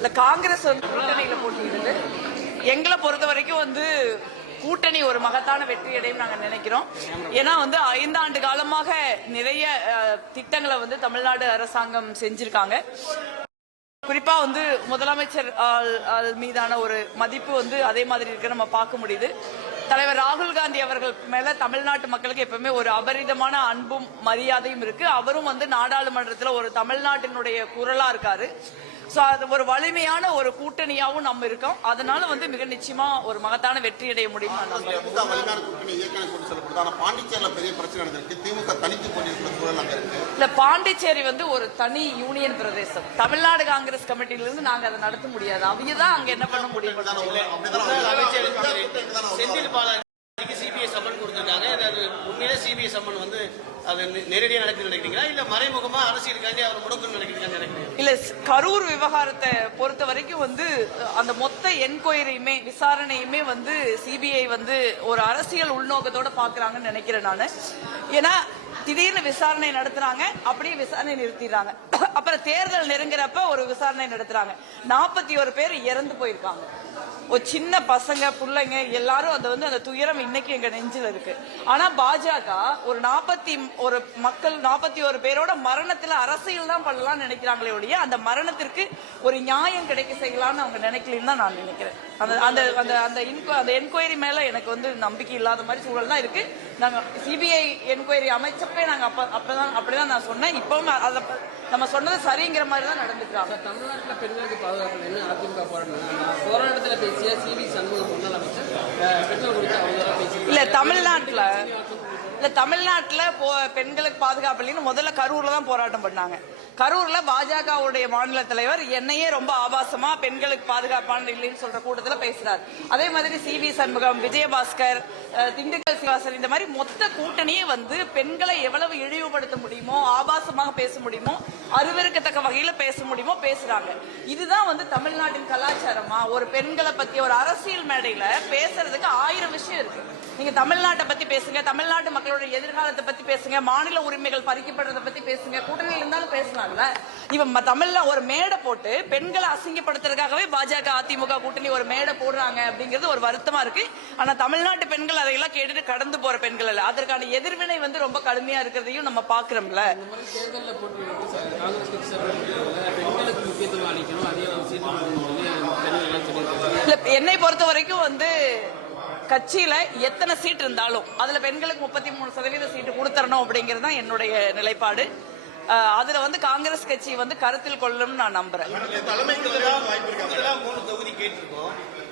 இல்ல காங்கிரஸ் வந்து கூட்டணியில போட்டியிடுது. எங்களை பொறுத்த வரைக்கும் கூட்டணி ஒரு மகத்தான வெற்றி அடையும் நாங்க நினைக்கிறோம். ஏன்னா 5 ஆண்டு காலமாக நிறைய திட்டங்களை தமிழ்நாடு அரசாங்கம் செஞ்சிருக்காங்க. குறிப்பா முதலமைச்சர் மீதான ஒரு மதிப்பு அதே மாதிரி இருக்க நம்ம பார்க்க முடியுது. தலைவர் ராகுல் காந்தி அவர்கள் மேல தமிழ்நாட்டு மக்களுக்கு எப்பவுமே ஒரு அபரிதமான அன்பும் மரியாதையும் இருக்கு. அவரும் நாடாளுமன்றத்தில் ஒரு தமிழ்நாட்டினுடைய குரலா இருக்காரு. அது ஒரு வலிமையான ஒரு கூட்டணியாவும் நம்ம இருக்கோம். அதனால மிக நிச்சயமா ஒரு மகத்தான வெற்றி அடைய முடியும். இல்ல பாண்டிச்சேரி ஒரு தனி யூனியன் பிரதேசம். தமிழ்நாடு காங்கிரஸ் கமிட்டியில இருந்து நாங்க அதை நடத்த முடியாது. அவங்கதான் அங்க என்ன பண்ண முடியும். சிபிஐ சம்மன் கொடுத்திருக்காங்க. உண்மையிலே சிபிஐ சம்மன் அது நேரடியாக நடக்குது நினைக்கிறீங்களா இல்ல மறைமுகமா அரசியலுக்காண்டி அவர் முடக்கம் நினைக்கிறீங்க? இல்ல கரூர் விவகாரத்தை பொறுத்த வரைக்கும் அந்த மொத்த என்கொயரியுமே விசாரணையுமே சிபிஐ ஒரு அரசியல் உள்நோக்கத்தோட பாக்குறாங்கன்னு நினைக்கிறேன் நானு. ஏன்னா திடீர்னு விசாரணை நடத்துறாங்க, அப்படியே விசாரணை நிறுத்திடுறாங்க. அப்புறம் தேர்தல் நெருங்குறப்ப ஒரு விசாரணை நடத்துறாங்க. 41 பேர் இறந்து போயிருக்காங்க. ஒரு சின்ன பசங்க பிள்ளைங்க எல்லாரும் அந்த துயரம் இன்னைக்கு எங்க நெஞ்சில இருக்கு. ஆனா பாஜக ஒரு 41 பேரோட மரணத்துல அரசியல் தான் பண்ணலாம்னு நினைக்கிறாங்களே ஒழிய அந்த மரணத்திற்கு ஒரு நியாயம் கிடைக்க செய்யலாம்னு அவங்க நினைக்கலன்னு தான் நான் நினைக்கிறேன். அந்த என்கொயரி மேல எனக்கு நம்பிக்கை இல்லாத மாதிரி சூழல் தான் இருக்கு. நாங்க சிபிஐ என்கொயரி அமைச்சப்பே நாங்க அப்படிதான் நான் சொன்னேன். இப்பவும் நம்ம சொன்னது சரிங்கிற மாதிரி தான் நடந்துக்கிறாங்க. தமிழ்நாட்டில் பெண்களுக்கு பாதுகாப்பு என்ன அதிமுக போராட்டத்தில் பேசிய சிவி சண்முகம் முன்னாள் அமைச்சர் பெண்கள் குறித்து அவங்க பேசி இல்ல தமிழ்நாட்டுல பெண்களுக்கு பாதுகாப்பு இல்லைன்னு முதல்ல கரூர்ல தான் போராட்டம் பண்ணாங்க. கரூர்ல பாஜகவுடைய மாநில தலைவர் என்னையே ரொம்ப ஆபாசமா பெண்களுக்கு பாதுகாப்பான இல்லைன்னு சொல்ற கூட்டத்துல பேசுறாரு. அதே மாதிரி சிவி சண்முகம், விஜயபாஸ்கர், திண்டுக்கல் சீனிவாசன் இந்த மாதிரி மொத்த கூட்டணியே பெண்களை எவ்வளவு இழிவுபடுத்த முடியுமோ, ஆபாசமாக பேச முடியுமோ, அருவருக்கத்தக்க வகையில பேச முடியுமோ பேசுறாங்க. இதுதான் தமிழ்நாட்டின் கலாச்சாரமா? ஒரு பெண்களை பத்தி ஒரு அரசியல் மேடையில பேசுறதுக்கு 1000 விஷயம் இருக்கு. நீங்க தமிழ்நாட்டை பத்தி பேசுங்க, தமிழ்நாட்டு மக்களோட எதிர்காலத்தை பத்தி பேசுங்க, மாநில உரிமைகள் பறிக்கப்படுறதை பத்தி பேசுங்க, கூட்டணியில் இருந்தாலும் பேசலாம்ல. இவன் தமிழ்ல ஒரு மேடை போட்டு பெண்களை அசிங்கப்படுத்துறதுக்காகவே பாஜக அதிமுக கூட்டணி ஒரு மேடை போடுறாங்க அப்படிங்கிறது ஒரு வருத்தமா இருக்கு. ஆனா தமிழ்நாட்டு பெண்கள் அதையெல்லாம் கேட்டுட்டு கடந்து போற பெண்கள் அல்ல. அதற்கான எதிர்வினை ரொம்ப கடுமையா இருக்கிறதையும் நம்ம பாக்குறோம்ல. என்னை பொறுத்த வரைக்கும் கட்சியில எத்தனை சீட் இருந்தாலும் அதுல பெண்களுக்கு 33% சீட்டு கொடுத்தரணும் அப்படிங்கிறது தான் என்னுடைய நிலைப்பாடு. அதுல காங்கிரஸ் கட்சி கருத்தில் கொள்ளும் நான் நம்புறேன்.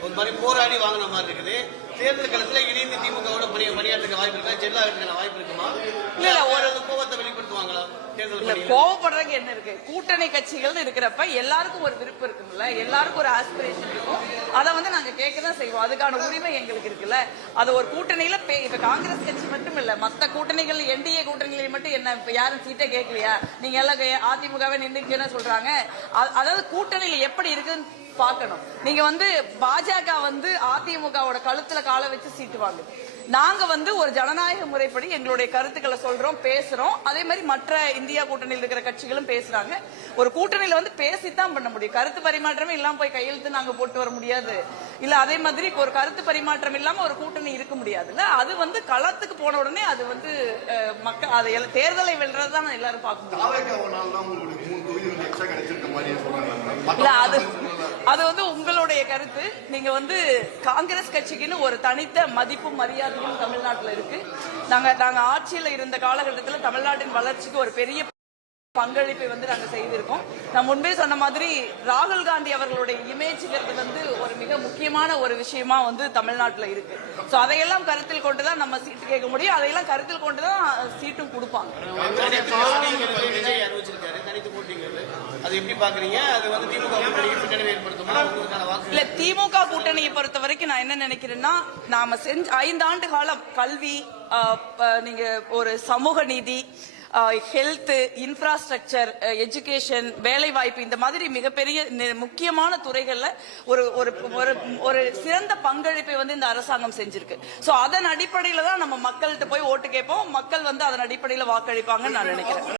ஒரு மாதிரி போராடி வாங்கின மாதிரி இருக்குது. தேர்தல் களத்துல இணைந்து திமுகவோட பணியாற்றுக்க வாய்ப்பு இருக்கா? ஜெல்லா இருக்கிற வாய்ப்பு இருக்குமா? இல்ல ஒரு கோபத்தை வெளிப்படுத்துவாங்களா? கோவப்படுறதுக்கு என்ன இருக்கு? கூட்டணி கட்சிகள் இருக்கிறப்ப எல்லாருக்கும் ஒரு விருப்பம் இருக்குல்ல, எல்லாருக்கும் ஒரு ஆஸ்பிரேஷன் இருக்கும். அதை நாங்க கேட்கதான் செய்வோம். அதுக்கான உரிமை எங்களுக்கு இருக்குல்ல. அது ஒரு கூட்டணியில இப்ப காங்கிரஸ் கட்சி மட்டும் இல்ல, மத்த கூட்டணிகள் என்டிஏ கூட்டணிகளை மட்டும் என்ன இப்ப யாரும் சீட்டே கேட்கலையா? நீங்க எல்லாம் அதிமுகவே நின்றுச்சுன்னு சொல்றாங்க. அதாவது கூட்டணியில எப்படி இருக்குன்னு பார்க்கணும். நீங்க பாஜக அதிமுகவோட கழுத்துல கால வச்சு சீட்டு வாங்குது. நாங்க ஒரு ஜனநாயக முறைப்படி எங்களுடைய கருத்துக்களை சொல்றோம், பேசுறோம். அதே மாதிரி மற்ற இந்தியா கூட்டணியில் இருக்கிற கட்சிகளும் பேசுறாங்க. ஒரு கூட்டணியில பேசித்தான் பண்ண முடியும். கருத்து பரிமாற்றமே இல்லாம போய் கையெழுத்து நாங்க போட்டு வர முடியாது. இல்ல அதே மாதிரி ஒரு கருத்து பரிமாற்றம் இல்லாம ஒரு கூட்டணி இருக்க முடியாதுல்ல. அது களத்துக்கு போன உடனே அது மக்கள் அதை தேர்தலை வெல்றதுதான் எல்லாரும் பார்க்க முடியும். அது உங்களுடைய கருத்து. நீங்க காங்கிரஸ் கட்சிக்குன்னு ஒரு தனித்த மதிப்பும் மரியாதையும் தமிழ்நாட்டில் இருக்கு. நாங்க ஆட்சியில் இருந்த காலகட்டத்தில் தமிழ்நாட்டின் வளர்ச்சிக்கு ஒரு பெரிய பங்களிப்பை நாங்க செய்திருக்கோம். நான் முன்பே சொன்ன மாதிரி ராகுல் காந்தி அவர்களுடைய இமேஜ்ங்கிறது ஒரு மிக முக்கியமான ஒரு விஷயமா தமிழ்நாட்டில் இருக்கு. சோ அதையெல்லாம் கருத்தில் கொண்டுதான் நம்ம சீட்டு கேட்க முடியும். அதையெல்லாம் கருத்தில் கொண்டுதான் சீட்டும் கொடுப்பாங்க. இல்ல திமுக கூட்டணியை பொறுத்த வரைக்கும் நான் என்ன நினைக்கிறேன்னா, நாம 5 ஆண்டு காலம் கல்வி, நீங்க ஒரு சமூக நீதி, ஹெல்த், இன்ஃப்ராஸ்ட்ரக்சர், எஜுகேஷன், வேலை வாய்ப்பு இந்த மாதிரி மிகப்பெரிய முக்கியமான துறைகள்ல ஒரு சிறந்த பங்களிப்பை இந்த அரசாங்கம் செஞ்சிருக்கு. சோ அதன் அடிப்படையில தான் நம்ம மக்கள்கிட்ட போய் ஓட்டு கேட்போம். மக்கள் அதன் அடிப்படையில வாக்களிப்பாங்கன்னு நான் நினைக்கிறேன்.